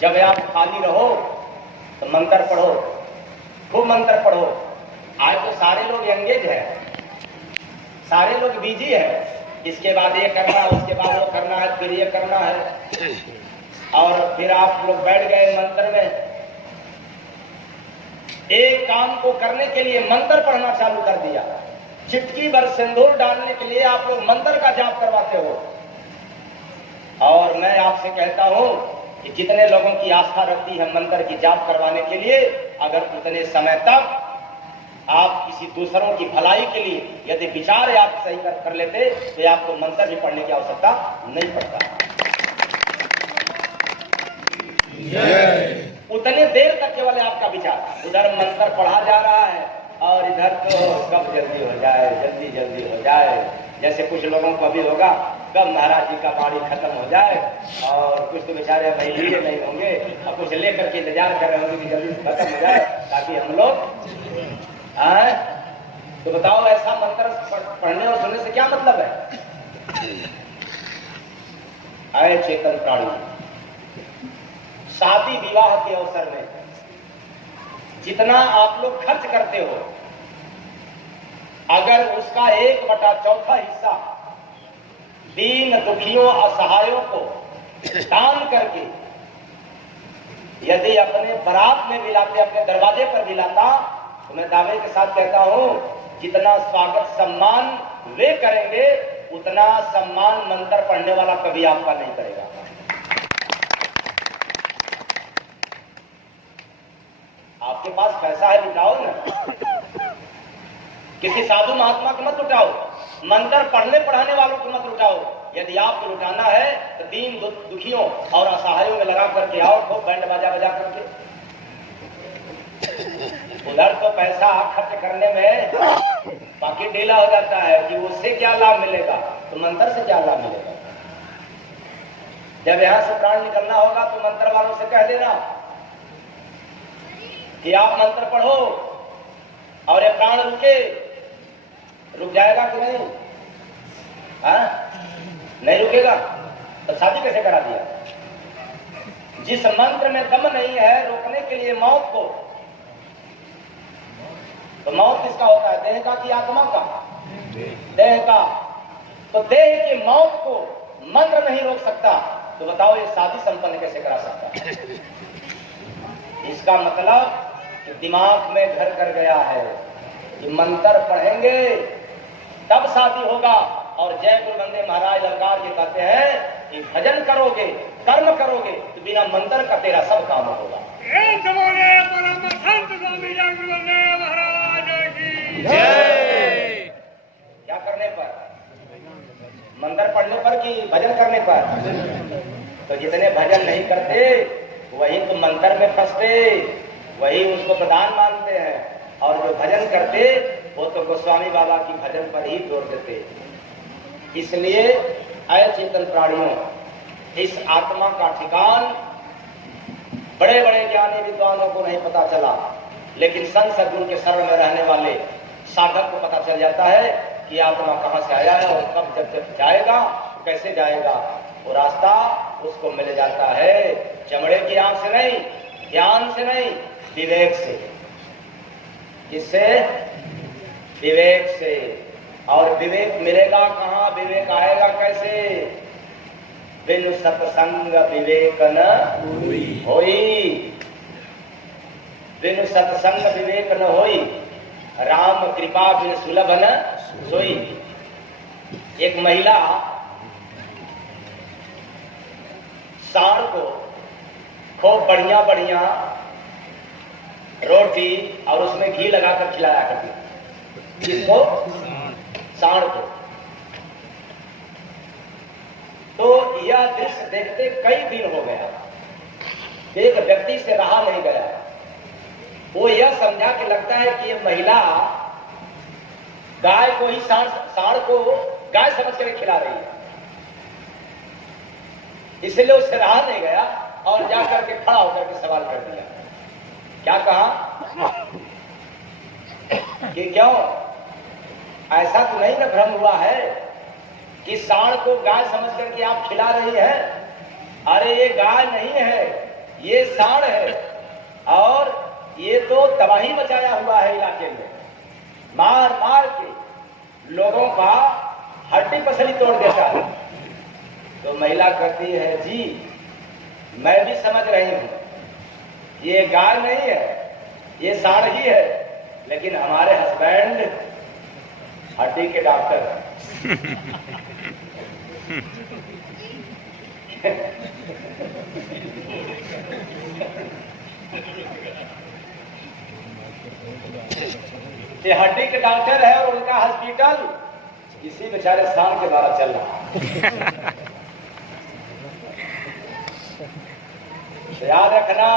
जब आप खाली रहो तो मंत्र पढ़ो, खूब मंत्र पढ़ो। आज तो सारे लोग एंगेज है, सारे लोग बिजी है, इसके बाद ये करना है, उसके बाद वो करना है, फिर ये करना है, और फिर आप लोग बैठ गए मंत्र में। एक काम को करने के लिए मंत्र पढ़ना चालू कर दिया, चिटकी भर सिंदूर डालने के लिए आप लोग मंत्र का जाप करवाते हो। और मैं आपसे कहता हूं कि जितने लोगों की आस्था रखती है मंत्र की जाप करवाने के लिए, अगर उतने समय तक आप किसी दूसरों की भलाई के लिए यदि विचार आप सही कर लेते तो आपको मंत्र भी पढ़ने की आवश्यकता नहीं पड़ता। उतने देर तक केवल आपका विचार, उधर मंत्र पढ़ा जा रहा है और इधर तो कब जल्दी हो जाए, जल्दी जल्दी हो जाए। जैसे कुछ लोगों को अभी होगा कब महाराज जी का बाड़ी खत्म हो जाए, और कुछ तो बेचारे महीने नहीं होंगे और कुछ लेकर के इंतजार कर रहे होंगे कि जल्दी खत्म हो जाए ताकि हम लोग आए। तो बताओ ऐसा मंत्र पढ़ने और सुनने से क्या मतलब है? आए चेतन प्राणी, शादी विवाह के अवसर में जितना आप लोग खर्च करते हो, अगर उसका 1/4 हिस्सा दीन दुखियों असहायों को दान करके यदि अपने बारात में भी लाते, अपने दरवाजे पर भी लाता, तो मैं दावे के साथ कहता हूं जितना स्वागत सम्मान वे करेंगे उतना सम्मान मंत्र पढ़ने वाला कभी आपका नहीं करेगा। आपके पास पैसा है लुटाओ ना, किसी साधु महात्मा को मत लुटाओ, मंत्र पढ़ने पढ़ाने वालों को मत लुटाओ। यदि आपको लुटाना है तो दीन दुखियों और असहायों में लगा करके आओ, खूब बैंड बाजा बजा करके। उधर तो पैसा खर्च करने में बाकी ढीला हो जाता है कि उससे क्या लाभ मिलेगा, तो मंत्र से क्या लाभ मिलेगा। जब यहां से प्राण निकलना होगा तो मंत्र वालों से कह देना कि आप मंत्र पढ़ो और ये प्राण रुक जाएगा कि नहीं? नहीं रुकेगा तो शादी कैसे करा दिया? जिस मंत्र में दम नहीं है रोकने के लिए मौत को, तो मौत किसका होता है? देह का कि आत्मा का? देह का। तो देह की मौत को मंत्र नहीं रोक सकता, तो बताओ ये शादी संपन्न कैसे करा सकता? इसका मतलब कि दिमाग में घर कर गया है कि मंत्र पढ़ेंगे तब शादी होगा। और जय गुरु वंदे महाराज ललकार के कहते हैं कि भजन करोगे, कर्म करोगे तो बिना मंत्र का तेरा सब काम होगा। क्या करने पर? मंत्र पढ़ने पर कि भजन करने पर? तो जितने भजन नहीं करते वही तो मंत्र में फंसते, वही उसको प्रधान मानते हैं, और जो भजन करते वो तो गोस्वामी बाबा की भजन पर ही जोर देते। इसलिए अय चेतन प्राणियों, इस आत्मा का ठिकान बड़े बड़े ज्ञानी विद्वानों को नहीं पता चला, लेकिन संत सद्गुरु के शरण में रहने वाले साधक को पता चल जाता है कि आत्मा कहां से आया है और कब जब जाएगा, कैसे जाएगा। वो रास्ता उसको मिल जाता है चमड़े की आंख से नहीं, ज्ञान से नहीं, विवेक से। किससे? विवेक से। और विवेक मिलेगा कहां, विवेक आएगा कैसे? बिनु सत्संग विवेक न होई, बिनु सत्संग विवेक न होई, राम कृपा बिन सुलभ न सोई। एक महिला साढ़ को खूब बढ़िया बढ़िया रोटी और उसमें घी लगाकर खिलाया करती। किसको? साढ़ को। तो यह दृश्य देखते कई दिन हो गया, एक व्यक्ति से रहा नहीं गया। वो यह समझा कि लगता है कि ये महिला गाय को ही साढ़ को गाय समझ कर खिला रही है, इसलिए उससे रहा नहीं गया और जाकर के खड़ा होकर के सवाल कर दिया। क्या कहा कि क्यों ऐसा तो नहीं ना भ्रम हुआ है कि साढ़ को गाय समझ करके आप खिला रही है? अरे ये गाय नहीं है, ये साड़ है और ये तो तबाही मचाया हुआ है इलाके में। मार मार के लोगों का हड्डी पसली तोड़ देता है। तो महिला कहती है जी मैं भी समझ रही हूं, ये गाय नहीं है, ये साड़ ही है, लेकिन हमारे हस्बैंड हड्डी के डॉक्टर हैं। ये हड्डी के डॉक्टर है और उनका हॉस्पिटल इसी बेचारे सांड के द्वारा चल रहा है। तो याद रखना,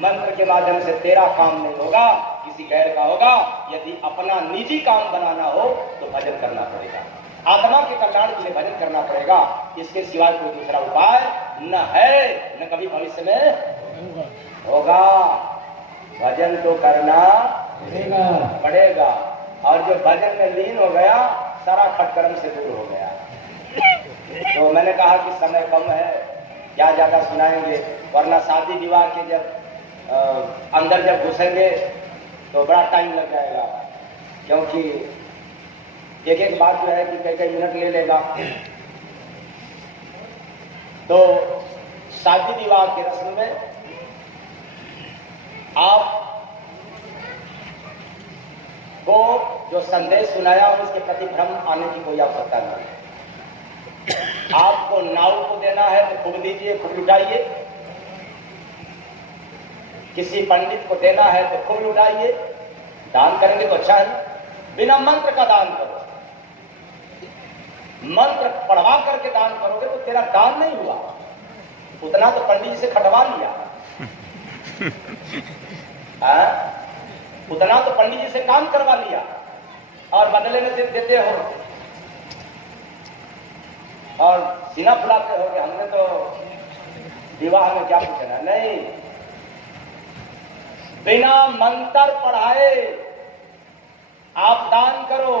मंत्र के माध्यम से तेरा काम नहीं होगा, किसी गैर का होगा। यदि अपना निजी काम बनाना हो तो भजन करना पड़ेगा, आत्मा के कल्याण के लिए भजन करना पड़ेगा। इसके सिवाय कोई दूसरा उपाय न है, न कभी भविष्य में होगा। भजन तो करना पड़ेगा। और जो भजन में लीन हो गया, सारा खटकर्म से दूर हो गया। तो मैंने कहा कि समय कम है, क्या ज्यादा सुनाएंगे, वरना शादी विवाह के जब अंदर जब घुसेंगे तो बड़ा टाइम लग जाएगा, क्योंकि एक एक बात जो है कि कई कई मिनट ले लेगा। तो शादी विवाह के रस्म में आप को जो संदेश सुनाया उसके प्रति भ्रम आने की कोई आवश्यकता नहीं है। आपको नाव को देना है तो खूब दीजिए, खूब लुटाइए। किसी पंडित को देना है तो खूब लुटाइए। दान करेंगे तो अच्छा है। बिना मंत्र का दान करो, मंत्र पढ़वा करके दान करोगे तो तेरा दान नहीं हुआ, उतना तो पंडित जी से खटवा लिया। उतना तो पंडित जी से काम करवा लिया और बदले में सिर्फ देते हो और सीना फुलाते हो कि हमने तो विवाह में क्या पूछना। नहीं, बिना मंत्र पढ़ाए आप दान करो,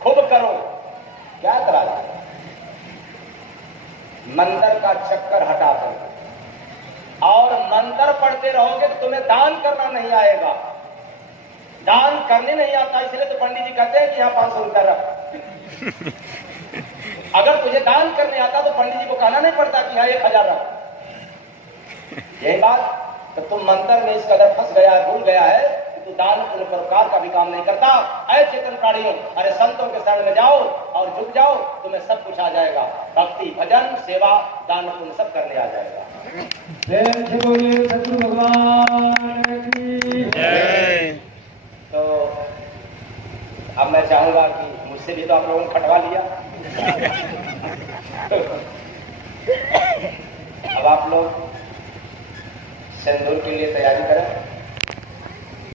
खूब करो, क्या करा जाए। मंत्र का चक्कर हटा दो और मंत्र पढ़ते रहोगे तो तुम्हें दान करना नहीं आएगा। दान करने नहीं आता, इसलिए तो पंडित जी कहते हैं कि यहाँ 500 रुपया रख। अगर तुझे दान करने आता तो पंडित जी को कहना नहीं पड़ता कि यहाँ 1000 रख। यही बात, तो तुम मंत्र में इस कदर फंस गया है, भूल गया है कि तू दान पुण्य परोपकार का भी काम नहीं करता। ऐ चेतन प्राणियों, अरे संतों के शरण में जाओ और झुक जाओ, तुम्हें सब कुछ आ जाएगा। भक्ति, भजन, सेवा, दान पुण्य सब करने आ जाएगा। सतगुरु भगवान की जय। तो अब मैं चाहूंगा कि मुझसे भी तो आप लोगों ने खटवा लिया। अब आप लोग सिंदूर के लिए तैयारी करें।